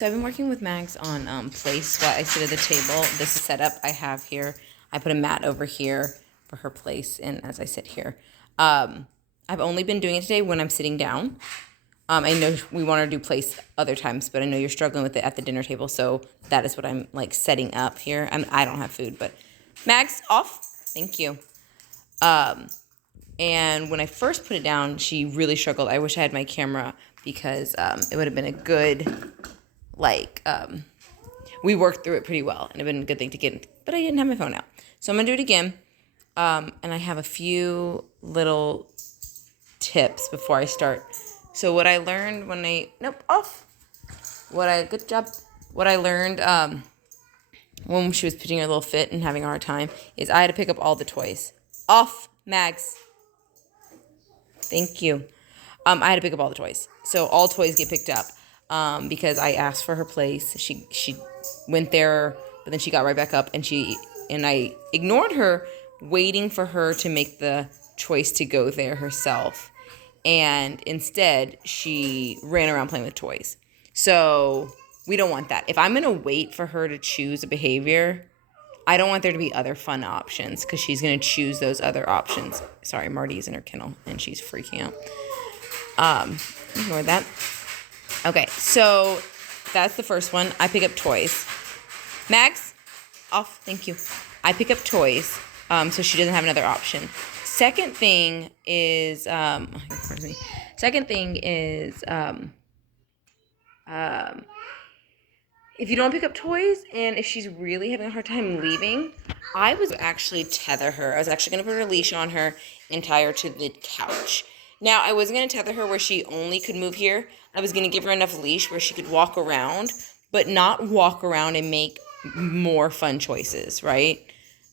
So I've been working with Mags on place while I sit at the table. This is setup I have here. I put a mat over here for her place, and as I sit here. I've only been doing it today when I'm sitting down. I know we want to do place other times, but I know you're struggling with it at the dinner table, so that is what I'm like setting up here. I don't have food, but Mags, off. Thank you. And when I first put it down, she really struggled. I wish I had my camera because it would have been a good we worked through it pretty well, and it'd been a good thing to get, but I didn't have my phone out. So I'm gonna do it again. And I have a few little tips before I start. So what I learned when what I learned when she was pitching her little fit and having a hard time is I had to pick up all the toys. Off, Mags. Thank you. I had to pick up all the toys. So all toys get picked up. Because I asked for her place. She went there, but then she got right back up, and I ignored her, waiting for her to make the choice to go there herself. And instead, she ran around playing with toys. So we don't want that. If I'm going to wait for her to choose a behavior, I don't want there to be other fun options because she's going to choose those other options. Sorry, Marty's in her kennel, and she's freaking out. Ignore that. Okay, so that's the first one. I pick up toys. Mags, off. Thank you. I pick up toys, so she doesn't have another option. Second thing is, if you don't pick up toys, and if she's really having a hard time leaving, I was actually tether her. I was actually going to put a leash on her and tie her to the couch. Now, I wasn't going to tether her where she only could move here. I was going to give her enough leash where she could walk around, but not walk around and make more fun choices, right?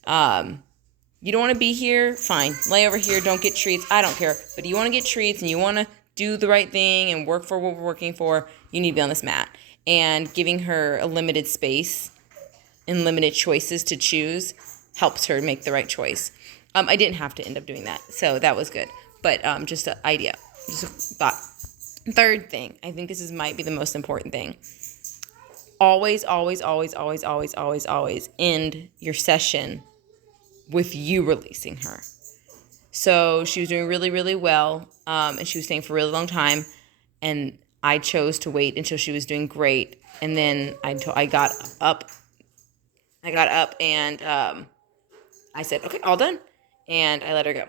You don't want to be here? Fine. Lay over here. Don't get treats. I don't care. But you want to get treats and you want to do the right thing and work for what we're working for, you need to be on this mat. And giving her a limited space and limited choices to choose helps her make the right choice. I didn't have to end up doing that, so that was good. But just an idea, just a thought. Third thing, I think this might be the most important thing. Always end your session with you releasing her. So she was doing really, really well, and she was staying for a really long time, and I chose to wait until she was doing great, and then I got up and I said, okay, all done, and I let her go.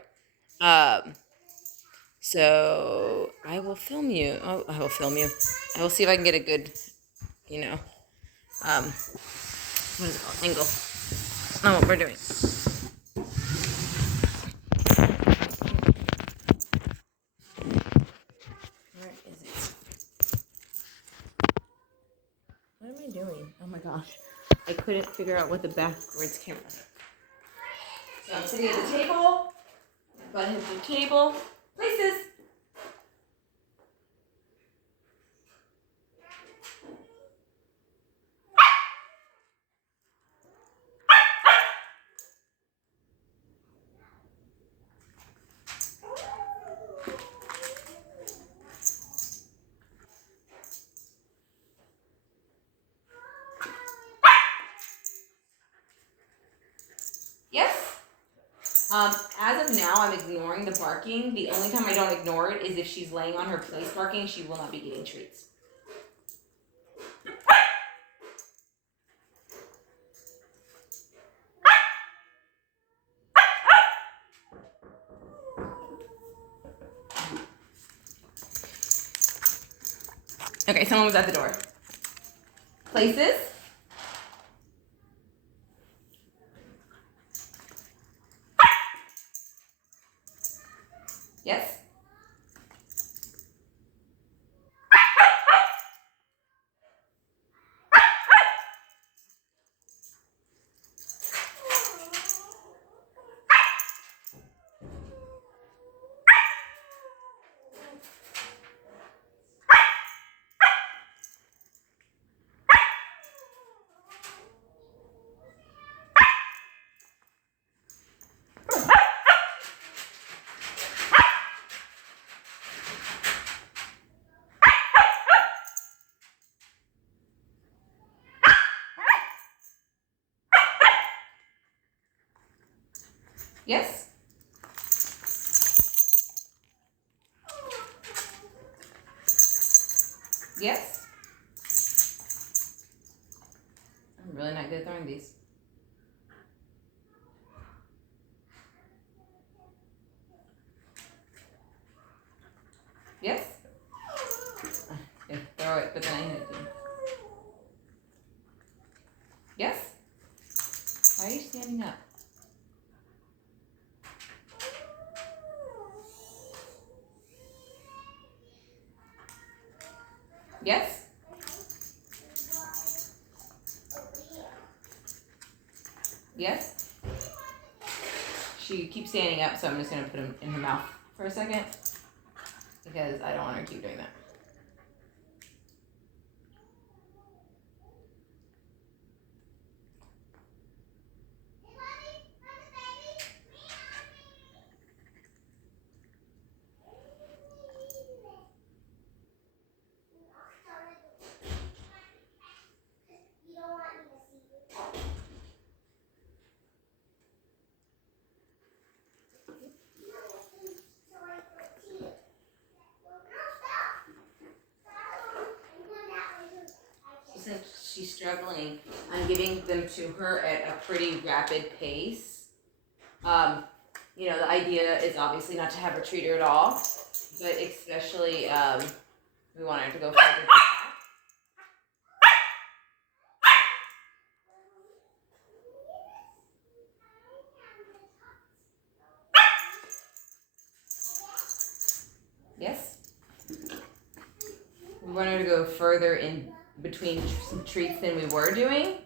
So I will film you. Oh, I will film you. I will see if I can get a good, what is it called? Angle. On what we're doing. Where is it? What am I doing? Oh my gosh. I couldn't figure out what the backwards camera was. So I'm sitting at the table. Butt hits the table. Places. Yes? As of now, I'm ignoring the barking. The only time I don't ignore it is if she's laying on her place barking, she will not be getting treats. Okay, someone was at the door. Places. Yes. Yes? Yes? I'm really not good at throwing these. Yes? Yeah, throw it, but then I hit it. Yes? Why are you standing up? Yes? Yes? She keeps standing up, so I'm just going to put him in her mouth for a second because I don't want her to keep doing that. Since she's struggling, I'm giving them to her at a pretty rapid pace. You know, the idea is obviously not to have her treat her at all, but especially we want her to go further back. Yes? We want her to go further in between some treats than we were doing,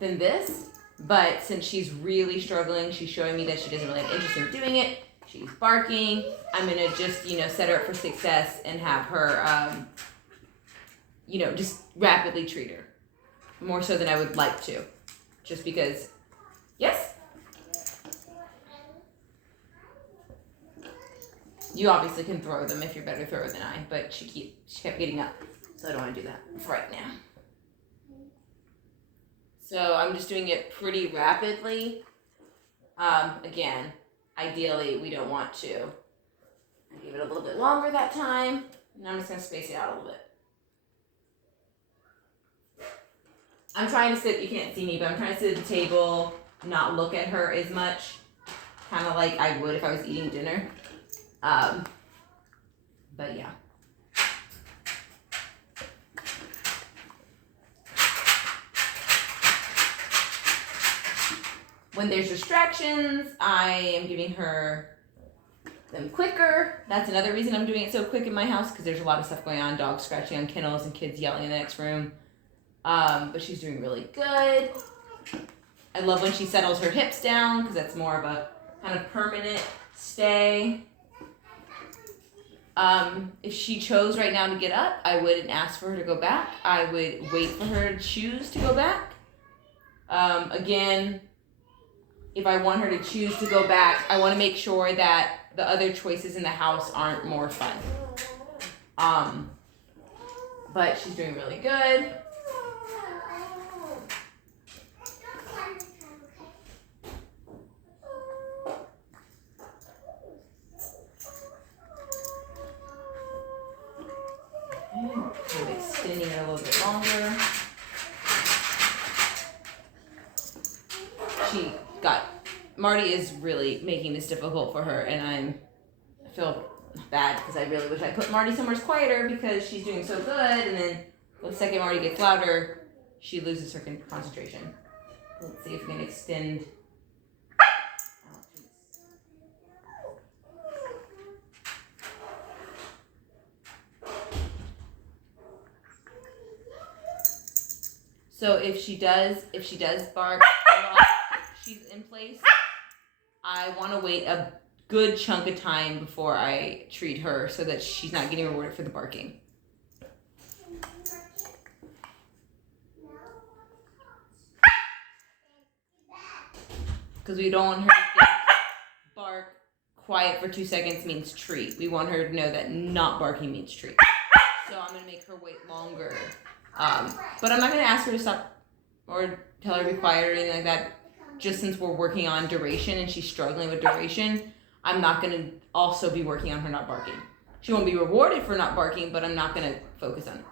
than this. But since she's really struggling, she's showing me that she doesn't really have interest in doing it. She's barking. I'm going to just, you know, set her up for success and have her, you know, just rapidly treat her. More so than I would like to. Just because, yes? You obviously can throw them if you're a better thrower than I, but she kept getting up. So I don't want to do that right now. So I'm just doing it pretty rapidly. Again, ideally we don't want to. I gave it a little bit longer that time. And I'm just going to space it out a little bit. I'm trying to sit, you can't see me, but I'm trying to sit at the table, not look at her as much. Kind of like I would if I was eating dinner. But yeah. When there's distractions, I am giving her them quicker. That's another reason I'm doing it so quick in my house, because there's a lot of stuff going on, dogs scratching on kennels and kids yelling in the next room. But she's doing really good. I love when she settles her hips down, because that's more of a kind of permanent stay. If she chose right now to get up, I wouldn't ask for her to go back. I would wait for her to choose to go back. Again, if I want her to choose to go back, I want to make sure that the other choices in the house aren't more fun. But she's doing really good. Okay, extending it a little bit longer. Marty is really making this difficult for her, and I feel bad because I really wish I put Marty somewhere quieter because she's doing so good, and then the second Marty gets louder, she loses her concentration. Let's see if we can extend. So if she does bark while she's in place, I want to wait a good chunk of time before I treat her so that she's not getting rewarded for the barking. Because we don't want her to think bark, quiet for 2 seconds means treat. We want her to know that not barking means treat. So I'm going to make her wait longer. But I'm not going to ask her to stop or tell her to be quiet or anything like that. just since we're working on duration and she's struggling with duration, I'm not going to also be working on her not barking. She won't be rewarded for not barking, but I'm not going to focus on it.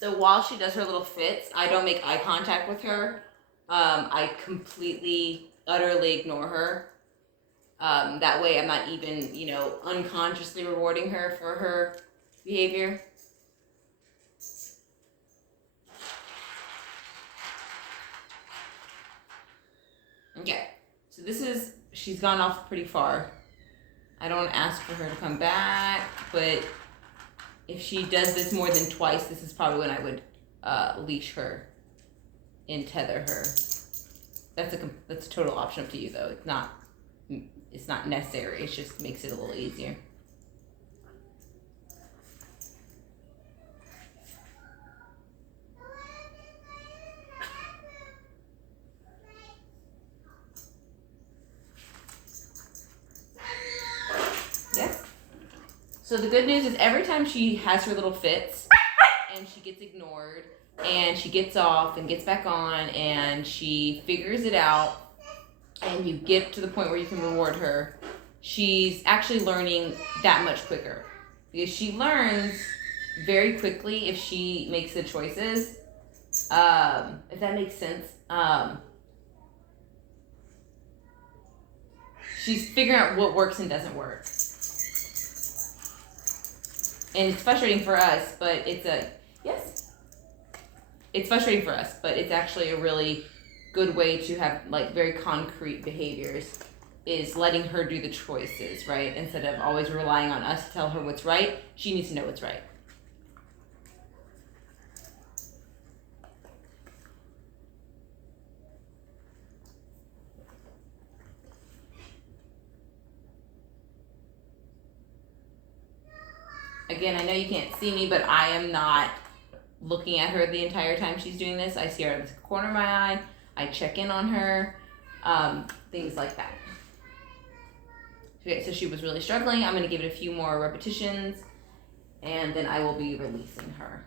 So while she does her little fits, I don't make eye contact with her. I completely, utterly ignore her. That way I'm not even, unconsciously rewarding her for her behavior. Okay, so she's gone off pretty far. I don't ask for her to come back, but if she does this more than twice, this is probably when I would leash her and tether her. That's a total option up to you, though. It's not necessary. It just makes it a little easier. Yes. So the good news is every time she has her little fits and she gets ignored and she gets off and gets back on and she figures it out and you get to the point where you can reward her, she's actually learning that much quicker. Because she learns very quickly if she makes the choices. If that makes sense. She's figuring out what works and doesn't work. And it's frustrating for us, but it's frustrating for us, but it's actually a really good way to have like very concrete behaviors, is letting her do the choices, right? Instead of always relying on us to tell her what's right, she needs to know what's right. Again, I know you can't see me, but I am not looking at her the entire time she's doing this. I see her out of the corner of my eye. I check in on her, things like that. Okay, so she was really struggling. I'm going to give it a few more repetitions, and then I will be releasing her.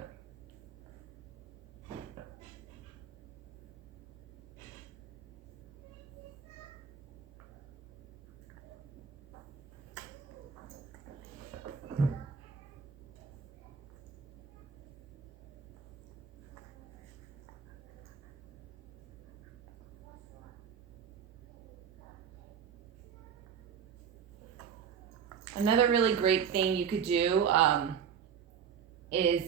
Another really great thing you could do is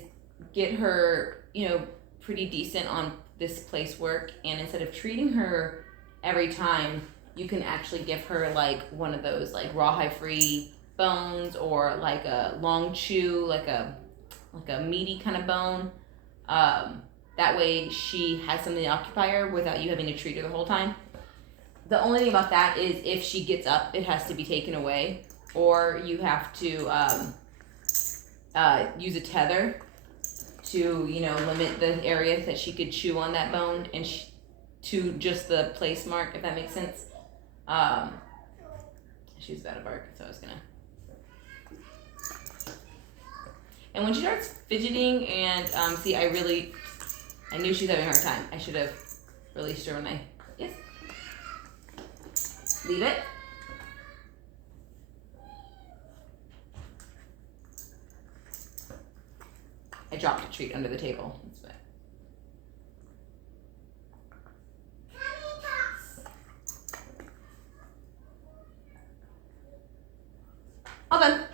get her, pretty decent on this place work, and instead of treating her every time, you can actually give her like one of those like rawhide free bones, or like a long chew, like a meaty kind of bone. That way she has something to occupy her without you having to treat her the whole time. The only thing about that is if she gets up, it has to be taken away, or you have to use a tether to, limit the area that she could chew on that bone and to just the place mark, if that makes sense. She was about to bark, so I was gonna. And when she starts fidgeting and, see, I knew she was having a hard time. I should have released her when Leave it. I dropped a treat under the table. That's bad. All done.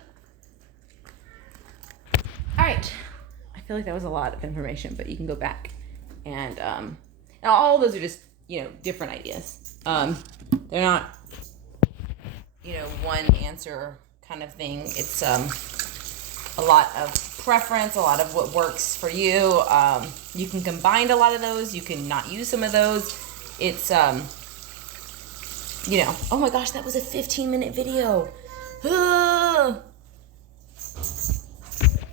All right. I feel like that was a lot of information, but you can go back and now all those are just, different ideas. They're not, one answer kind of thing. It's a lot of preference, a lot of what works for you. You can combine a lot of those. You can not use some of those. It's, oh my gosh, that was a 15-minute video.